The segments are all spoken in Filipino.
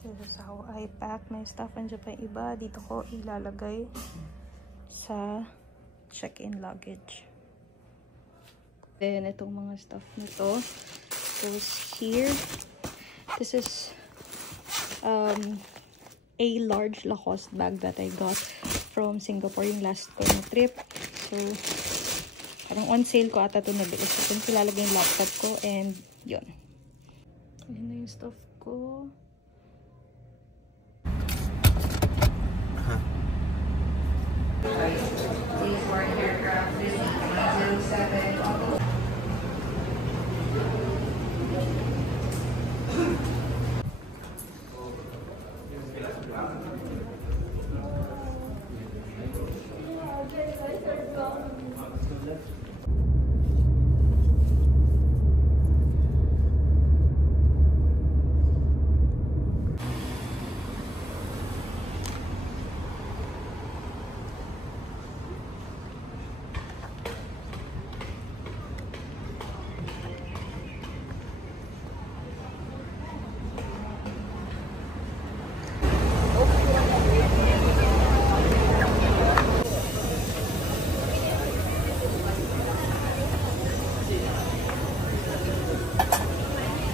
This is how I pack my stuff. Andiyan pa yung iba. Dito ko ilalagay sa check-in luggage. Then, itong mga stuff nito goes here. This is a large Lacoste bag that I got from Singapore yung last ko na trip. So, parang on sale ko ata ito nabili. So, ito ilalagay yung laptop ko and yun. Ayun na yung stuff ko.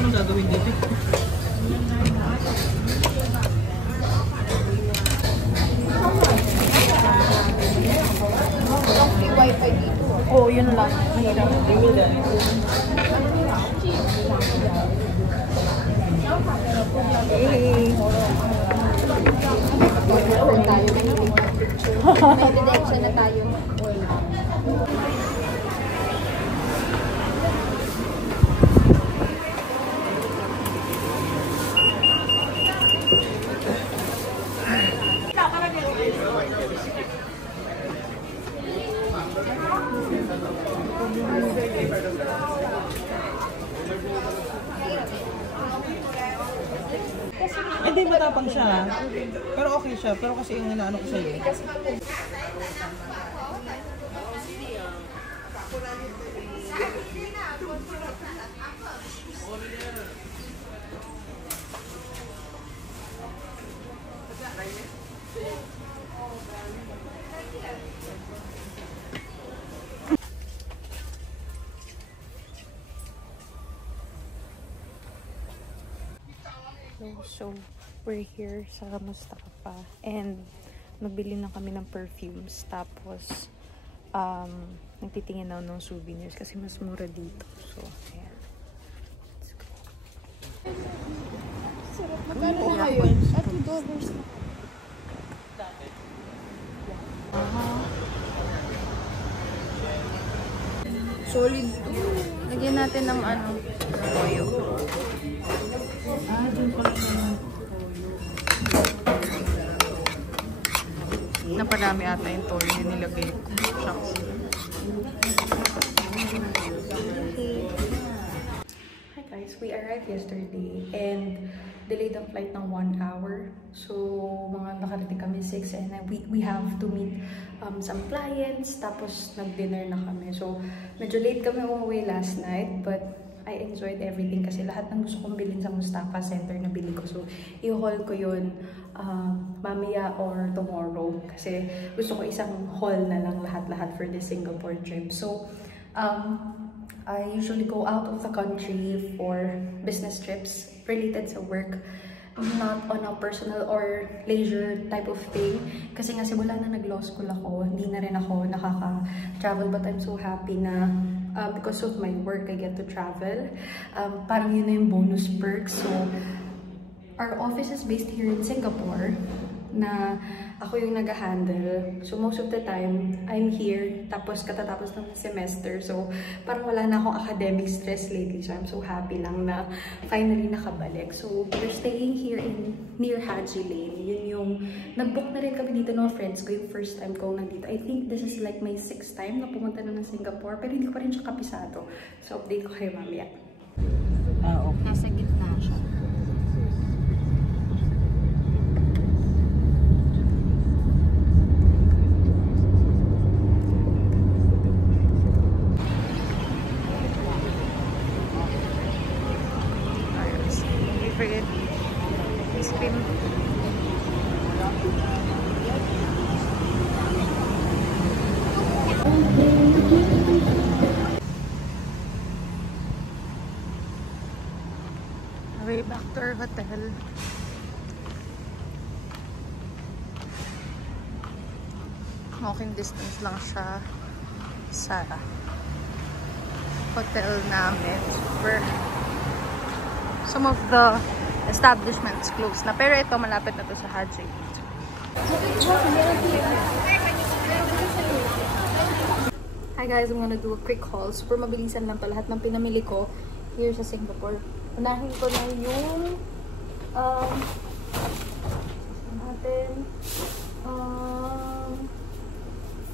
Anong gagawin dito? Free wifi dito. Oh, yun lang. Mahirap. Hey! May ebidensya na tayo. Hindi, matapang siya. Pero okay siya. Pero kasi yung inaano ko sa'yo. So, we're here sa Mustafa and magbili na kami ng perfumes. Tapos, nagtitingin na ng souvenirs kasi mas mura dito. So, ayan. Let's go. Sarap. Magkano na ngayon? At $2 na. Solid to. Lagyan natin ng ano, toyo. Dyan pala naman. Naparami ata yung toyo na nilagay ko. Shucks. Hi guys, we arrived yesterday and delayed ang flight ng 1 hour. So, mga nakarating kami 6 and we have to meet some clients. Tapos, nag-dinner na kami. So, medyo late kami umuwi last night but I enjoyed everything kasi lahat ng gusto kong bilhin sa Mustafa Center na bili ko. So, i-haul ko yun mamaya or tomorrow. Kasi gusto ko isang haul na lang lahat-lahat for the Singapore trip. So, I usually go out of the country for business trips related sa work. Not on a personal or leisure type of thing. Kasi nga simula na nag-law school ako, hindi na rin ako nakaka-travel. But I'm so happy na because of my work, I get to travel. Parang yun na yung bonus perks. So, our office is based here in Singapore na ako yung nag-handle. So, most of the time, I'm here. Tapos, katatapos ng semester. So, parang wala na akong academic stress lately. So, I'm so happy lang na finally nakabalik. So, we're staying here in near Haji Lane. Yun yung, nag-book na rin kami dito ng friends ko. Yung first time ko nandito. I think this is like my 6th time na pumunta na ng Singapore. Pero hindi ko pa rin siya kapisado. So, update ko kayo mamaya. Okay. Nasa gitna siya. ice cream. Way back to our hotel. Walking distance lang siya sa hotel namin. Some of the establishments closed na. Pero ito, malapit na to sa Haji. Hi guys, I'm gonna do a quick haul. Super mabilisan lang to. Lahat ng pinamili ko here sa Singapore. Unahin ko na yung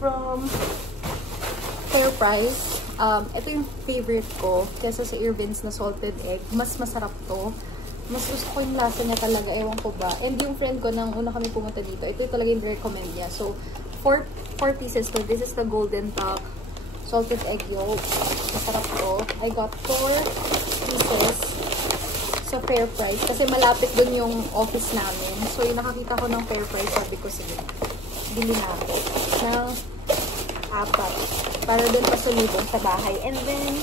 from FairPrice. Ito yung favorite ko kesa sa Irvin's na salted egg. Mas masarap to. Mas gusto ko yung lasa niya talaga. Ewan ko ba. And yung friend ko nang una kami pumunta dito, ito talaga yung recommend niya. So, 4 pieces to. This is the golden top salted egg yolk. Masarap to. I got 4 pieces sa FairPrice. Kasi malapit dun yung office namin. So, yung nakakita ko ng FairPrice, sabi ko, sige, bili na ako ng 4 para dun pasulubong sa bahay. And then,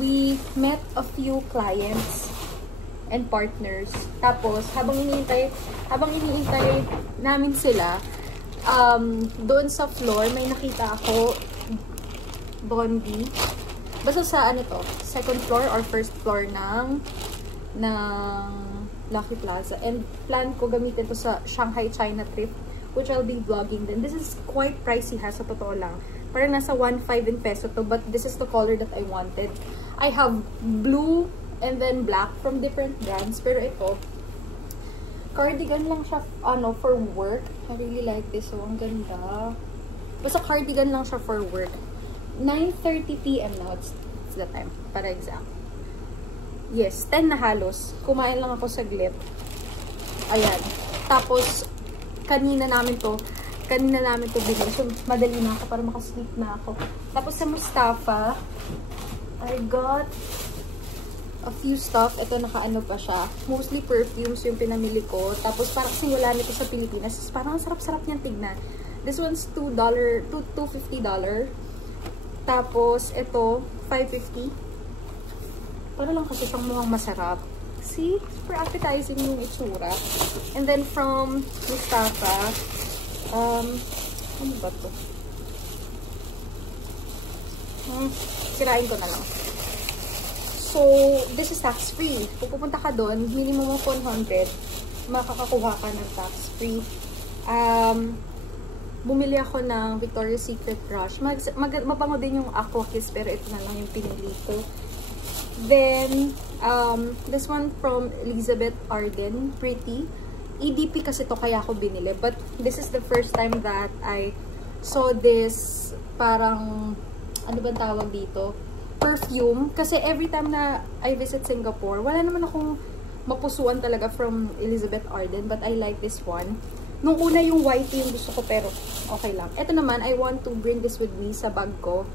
we met a few clients and partners. Tapos, habang iniintay namin sila, doon sa floor, may nakita ako Bondi. Basta sa ano to, second floor or first floor ng Lucky Plaza. And plan ko gamitin to sa Shanghai China trip, which I'll be vlogging then. This is quite pricey ha, sa totoo lang. Parang nasa 1.5 in peso to, but this is the color that I wanted. I have blue and then black from different brands. Pero ito, cardigan lang siya, for work. I really like this. So, ang ganda. Basta cardigan lang siya for work. 9:30 PM now. It's the time, para exact. Yes, 10 na halos. Kumain lang ako saglit. Ayan. Tapos, kanina namin to binili. So, madali na ako para makasleep na ako. Tapos sa Mustafa, I got a few stuff. Ito, nakaano pa siya. Mostly perfumes yung pinamili ko. Tapos, parang kasi wala nito sa Pilipinas. Parang sarap-sarap niyang tignan. This one's $250. Tapos, ito, $5.50. Para lang kasi siyang mukhang masarap. See? Super appetizing yung itsura. And then, from Mustafa, ano ba to? Sirain ko na lang. So, this is tax-free. Kung pupunta ka doon, minimum of 100, makakakuha ka ng tax-free. Bumili ako ng Victoria's Secret Crush. Mabango din yung Aqua Kiss, pero ito na lang yung pinili ko. Then, this one from Elizabeth Arden, Pretty. EDP kasi to kaya ako binili. But, this is the first time that I saw this parang, ano ba tawag dito? Perfume. Kasi every time na I visit Singapore, wala naman akong mapusuan talaga from Elizabeth Arden. But I like this one. Nung una yung whitey yung gusto ko, pero okay lang. Ito naman, I want to bring this with me sa bag ko.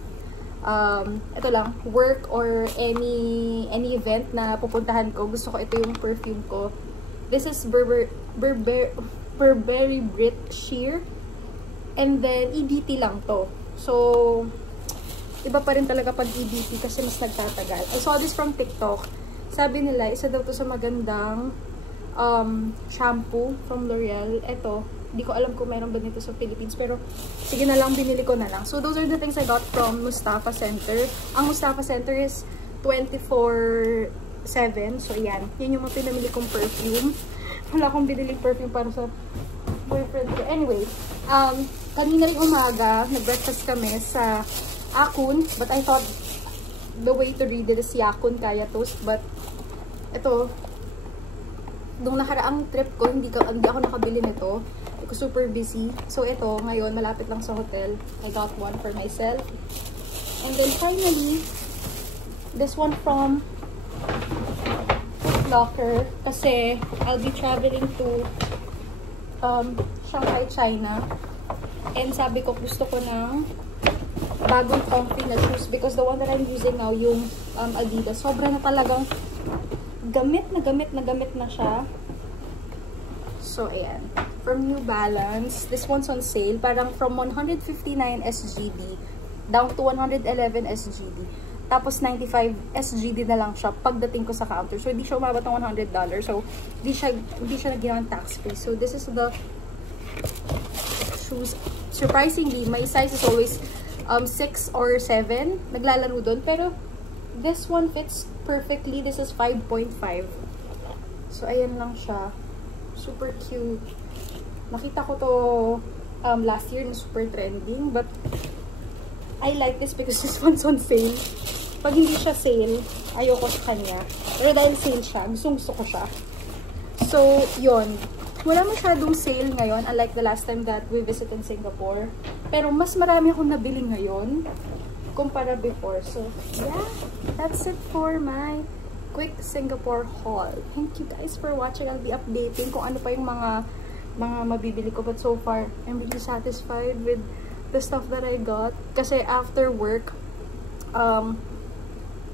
Ito lang, work or any event na pupuntahan ko. Gusto ko ito yung perfume ko. This is Burberry Brit Sheer. And then, EDT lang to. So, iba pa rin talaga pag EDT kasi mas nagtatagal. I saw this from TikTok. Sabi nila, isa daw to sa magandang shampoo from L'Oreal. Ito, hindi ko alam kung meron ba nito sa Philippines, pero sige na lang, binili ko na lang. So, those are the things I got from Mustafa Center. Ang Mustafa Center is 24/7. So, yan. Yan yung mga pinamili kong perfume. Wala akong binili perfume para sa boyfriend ko. Anyway, kanina rin umaga, nag-breakfast kami sa Akun, but I thought the way to read it is Yakun Kaya Toast. But, ito, nung nakaraang trip ko, hindi ako nakabili nito. Ako super busy. So, ito, ngayon, malapit lang sa hotel. I got one for myself. And then, finally, this one from Foot Locker. Kasi, I'll be traveling to Shanghai, China. And sabi ko, gusto ko ng bagong comfy na shoes. Because the one that I'm using now, yung Adidas, sobra na talagang gamit na siya. So, ayan. From New Balance, this one's on sale. Parang from 159 SGD down to 111 SGD. Tapos, 95 SGD na lang siya pagdating ko sa counter. So, hindi siya umabot ng $100. So, hindi siya naging tax-free. So, this is the shoes. Surprisingly, my size is always 6 or 7. Naglalaro doon. Pero, this one fits perfectly. This is 5.5. So, ayan lang siya. Super cute. Nakita ko to last year na super trending. But, I like this because this one's on sale. Pag hindi siya sale, ayoko sa kanya. Pero dahil sale siya, gusto ko siya. So, yon. Wala masyadong sale ngayon, unlike the last time that we visited Singapore. Pero mas marami akong nabili ngayon kumpara before. So, yeah. That's it for my quick Singapore haul. Thank you guys for watching. I'll be updating kung ano pa yung mga mabibili ko. But so far, I'm really satisfied with the stuff that I got. Kasi after work,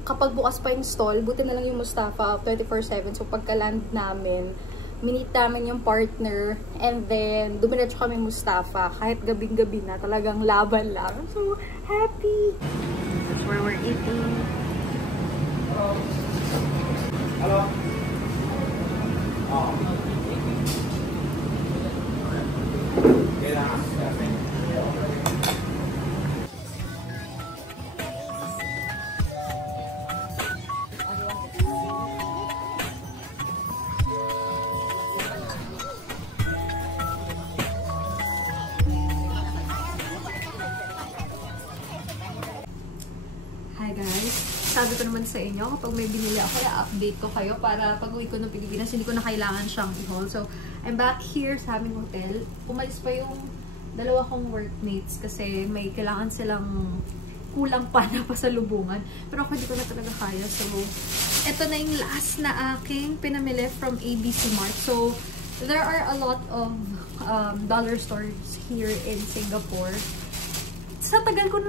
kapag bukas pa yung stall, buti na lang yung Mustafa 24/7. So, pagka-land namin, minit namin yung partner, and then, dumiretso kami Mustafa. Kahit gabing-gabi na, talagang laban lang. So, happy! That's where we're eating. Hello? Hi guys! Sabi ko naman sa inyo, kapag may binili ako, i-update ko kayo para pag uwi ko ng Pilipinas, hindi ko na kailangan siyang i-haul. So, I'm back here sa aming hotel. Umalis pa yung dalawa kong workmates kasi may kailangan silang kulang pa na pasalubungan. Pero ako hindi ko na talaga kaya. So, ito na yung last na aking pinamili from ABC Mart. So, there are a lot of dollar stores here in Singapore. Sa tagal ko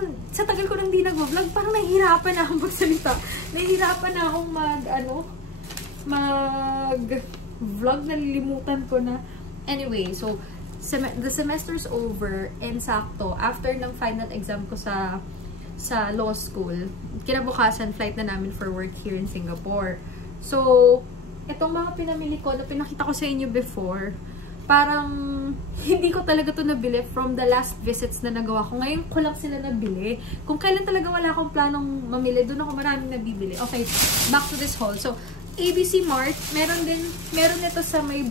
nang di nag-vlog, parang nahihirapan na akong magsalita. Nahihirapan na akong mag-vlog, nalilimutan ko na. Anyway, so, the semester's over, and sakto, after ng final exam ko sa law school, kinabukasan, flight na namin for work here in Singapore. So, itong mga pinamili ko, na pinakita ko sa inyo before, parang hindi ko talaga to nabili from the last visits na nagawa ko. Ngayon ko lang sila nabili. Kung kailan talaga wala akong planong mamili, doon ako maraming nabibili. Okay, back to this haul. So, ABC Mart, meron ito sa may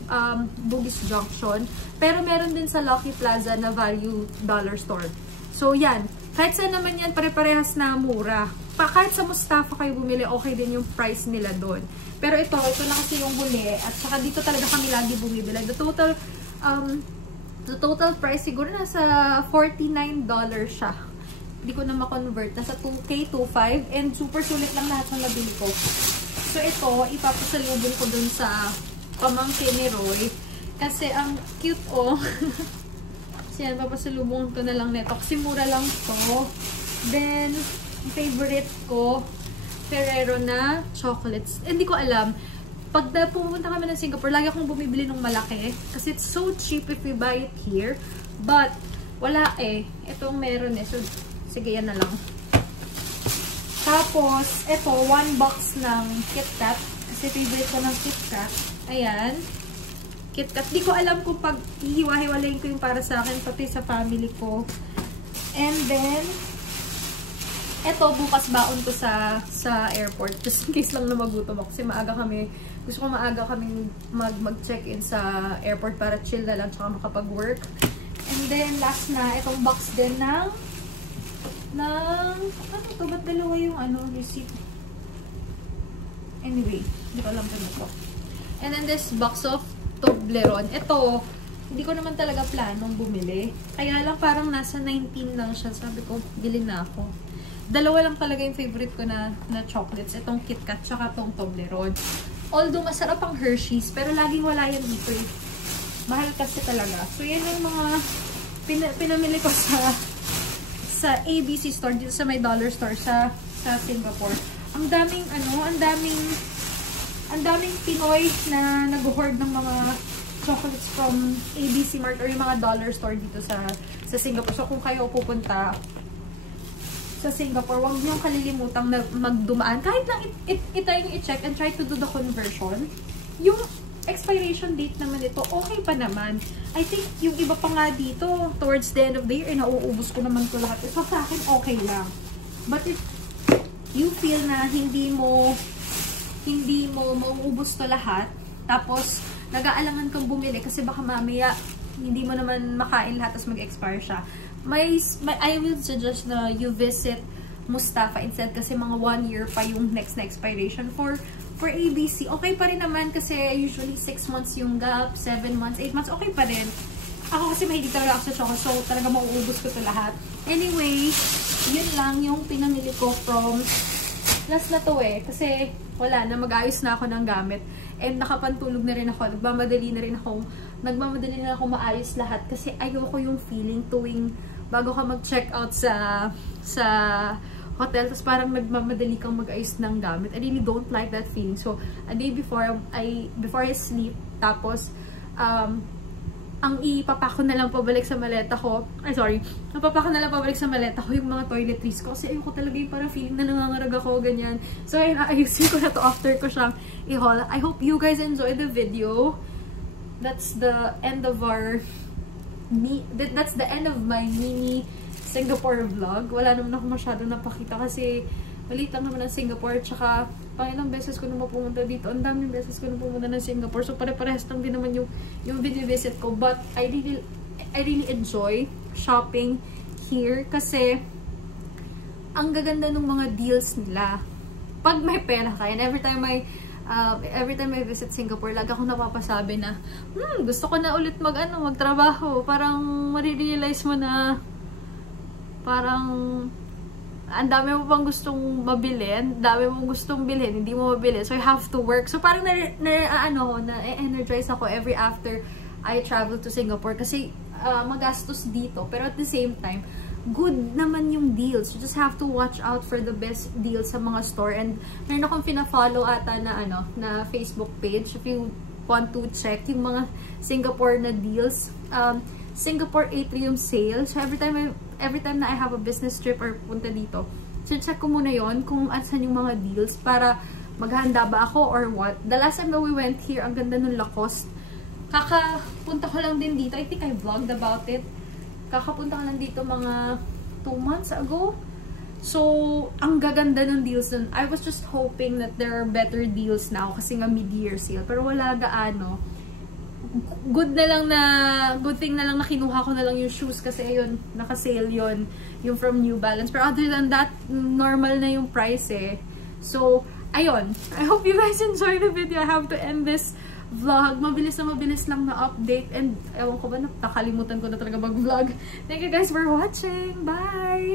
Bugis Junction, pero meron din sa Lucky Plaza na Value Dollar Store. So, yan. Kahit saan naman yan, pare-parehas na mura. Kahit sa Mustafa kayo bumili, okay din yung price nila doon. Pero ito na kasi yung huli. At saka dito talaga kami lagi bumibili. The total price siguro nasa $49 siya. Hindi ko na ma-convert. Nasa 2K, 2.5. And super sulit lang lahat ng nabili ko. So ito, ipapasalubong ko dun sa pamangkin ni Roy. Kasi ang cute Kasi yan, papasalubong ko na lang neto. Kasi mura lang to. Then, favorite ko, Ferrero na chocolates. Hindi ko alam. Pag pumunta kami ng Singapore, lagi akong bumibili ng malaki. Kasi it's so cheap if we buy it here. But, wala Itong meron So, sige, yan na lang. Tapos, ito, 1 box ng KitKat. Kasi favorite ko ng KitKat. Ayan. KitKat. Di ko alam kung pag hiwa-hiwalayin ko yung para sa akin, pati sa family ko. And then, eto, bukas baon ko sa airport. Just in case lang na magutom ako. Kasi gusto ko maaga kaming mag-check-in sa airport para chill na lang tsaka makapag-work. And then, last na, itong box din ng ano to? Ba't dalawa yung receipt? Anyway, hindi ko alam kung ito. And then, this box of Toblerone. Ito, hindi ko naman talaga planong bumili. Kaya lang parang nasa 19 lang siya. Sabi ko, bilhin na ako. Dalawa lang talaga yung favorite ko na chocolates. Itong KitKat, tsaka itong Toblerone. Although, masarap ang Hershey's, pero laging wala yan dito Mahal kasi talaga. So, yan yung mga pinamili ko sa ABC store, dito sa may dollar store sa Singapore. Ang daming Pinoy na nag-hoard ng mga chocolates from ABC Mart or yung mga dollar store dito sa Singapore. So, kung kayo pupunta sa Singapore, huwag niyong kalilimutang na magdumaan. Kahit lang itry nyo i-check and try to do the conversion. Yung expiration date naman ito, okay pa naman. I think yung iba pa nga dito, towards the end of the year, nauubos ko naman ito lahat. So, sa akin, okay lang. But if you feel na hindi mo mauubos to lahat, tapos nag-aalangan kang bumili kasi baka mamaya hindi mo naman makain lahat tapos mag-expire siya. I will suggest na you visit Mustafa instead kasi mga 1 year pa yung next na expiration. For ABC, okay pa rin naman kasi usually 6 months yung gap, 7 months, 8 months, okay pa rin. Ako kasi mahilig talaga ako sa chocolate, so talaga mauubos ko to lahat. Anyway, yun lang yung pinamili ko from last na to kasi wala na, mag-ayos na ako ng gamit. And nakapantulog na rin ako, nagmamadali na rin ako maayos lahat kasi ayoko yung feeling tuwing bago ka mag-check out sa hotel, tapos parang nagmamadali kang mag-ayos ng gamit. I really don't like that feeling. So, a day before I sleep, tapos, ang ipapako na lang pabalik sa maleta ko, napapako na lang pabalik sa maleta ko yung mga toiletries ko kasi ayoko talaga yung parang feeling na nangangarag ako, ganyan. So, ayusin ko na to after ko siyang i-haul. I hope you guys enjoy the video. That's the end of my mini Singapore vlog. Wala naman ako masyado napakita kasi maliit lang naman ang Singapore, tsaka pangilang beses ko na mapumunta dito. Ang daming beses ko na pumunta ng Singapore. So, pare-parehas lang din naman yung video visit ko. But, I really enjoy shopping here kasi ang gaganda ng mga deals nila. Pag may pera ka, and every time I visit Singapore, lagi akong napapasabi na, gusto ko na ulit magtrabaho. Parang marirealize mo na parang ang dami mo pang gustong mabili, ang dami mo gustong bilhin, hindi mo mabili. So, you have to work. So, parang na-energize ako every after I travel to Singapore kasi magastos dito. Pero at the same time, good naman yung deals. You just have to watch out for the best deals sa mga store. And meron akong pina-follow ata na Facebook page if you want to check yung mga Singapore na deals. Singapore Atrium Sale. So, every time na I have a business trip or punta dito, so check ko muna yon kung saan yung mga deals para maghahanda ba ako or what. The last time that we went here, ang ganda ng Lacoste. Kakapunta ko lang din dito. I think I vlogged about it. Kakapunta ko lang dito mga 2 months ago. So, ang gaganda ng deals dun. I was just hoping that there are better deals now kasi nga mid-year sale. Pero wala gaano. Good thing na lang na kinuha ko na lang yung shoes kasi ayun, naka-sale yun, yung from New Balance. Pero other than that, normal na yung price So, ayun. I hope you guys enjoy the video. I have to end this vlog. Mabilis lang na update and ewan ko ba, nakalimutan ko na talaga mag-vlog. Thank you guys for watching. Bye!